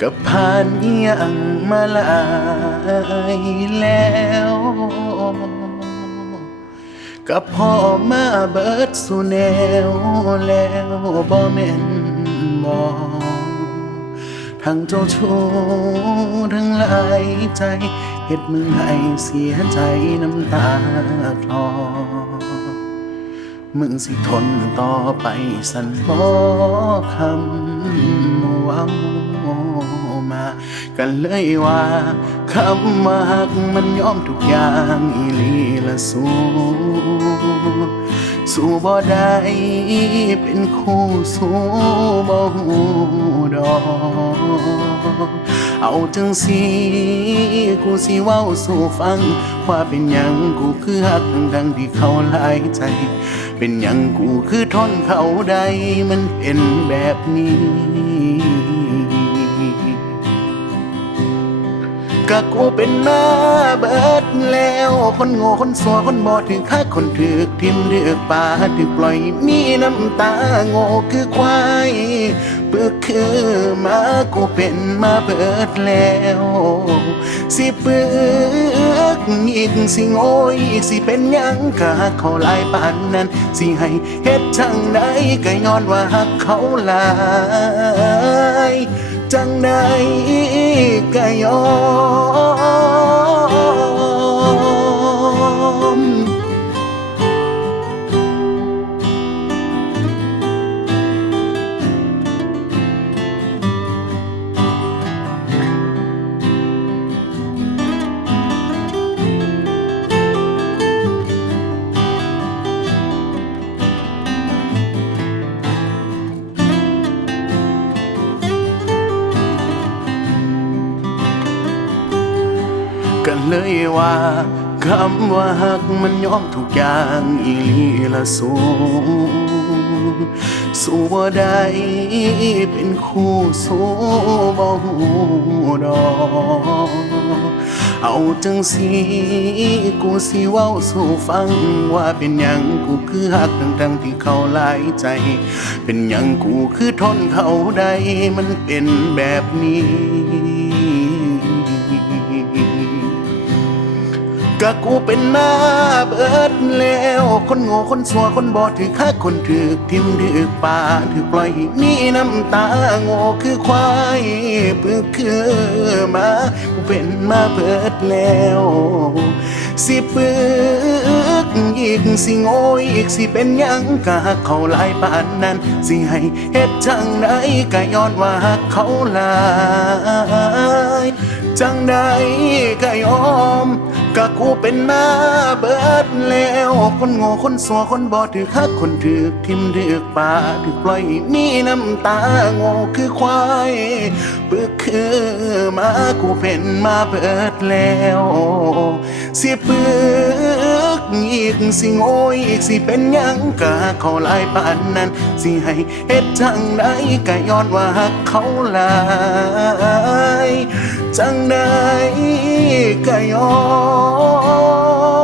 กับผ่านเอียงมาหลายแล้วกับพ่อมาเบิดสู่แนวแล้วบ่แม่นบ่ทั้งเจ้าชู้ทั้งหลายใจเฮ็ดมึงให้เสียใจน้ำตาคลอ มึงสิทนต่อไปสันบ่คำว้ามา กันเลยว่าคำว่าหักมันยอมทุกอย่างอีลีละสูสู้บ่ได้เป็นคู่สู้บ่หูดอกเอาจังสิกูสิเว้าสู่ฟัง ว่าเป็นหยังกูคือหักทั้งทั้งที่เขาหลายใจ เป็นหยังกูคือทนเขาได้มันเป็นแบบนี้ กะกูเป็นมาเบิดแล้ว คนโง่คนสัวคนบอดถึงค่าคนถึกทิมเดือกป่าถึกปล่อยมีน้ำตาโง่คือควาย คือมากูเป็นมาเบิดแล้ว สิปึกอีกสิโง่อีกสิเป็นยังกะเขาหลายปานนั้น สิให้เฮ็ดจังใดก็ย้อนว่าหักเขาหลายจังใดก็ย้อน ก็เลยว่าคำว่าหักมันยอมทุกอย่างอีลีละสูสู้บ่ได้เป็นคู่สู้บ่หูดอกเอาจังสีกูสิเว้าสู่ฟังว่าเป็นหยังกูคือหักทั้งทั้งที่เขาหลายใจ เป็นหยังกูคือทนเขาได้มันเป็นแบบนี้ ก็กูเป็นมาเบิดแล้ว คนโง่คนสัวคนบอถือค่าคนถือทิมถือป่าถือปล่อยให้มีน้ำตาโง่คือควายปึกคือมากูเป็นมาเบิดแล้ว สิปึกอีกสิโง่อีกสิเป็นยังกะเขาหลายปานนั้น สิให้เฮ็ดจังใดก็ย้อนว่าเขาหลายจังใดก็ยอม กะกูเป็นมาเบิดแล้ว คนโง่คนสัวคนบอถือคักคนถือทิมถือป่าถือปล่อยมีน้ำตาโง่คือควายปึกคือมากูเป็นมาเบิดแล้ว สิปึก อีกสิโง่อีกสิเป็นหยังกะเขาหลายปานนั้น สิให้เฮ็ดจังไดก็ย้อนว่าฮักเขาหลายจังไดก็ย้อน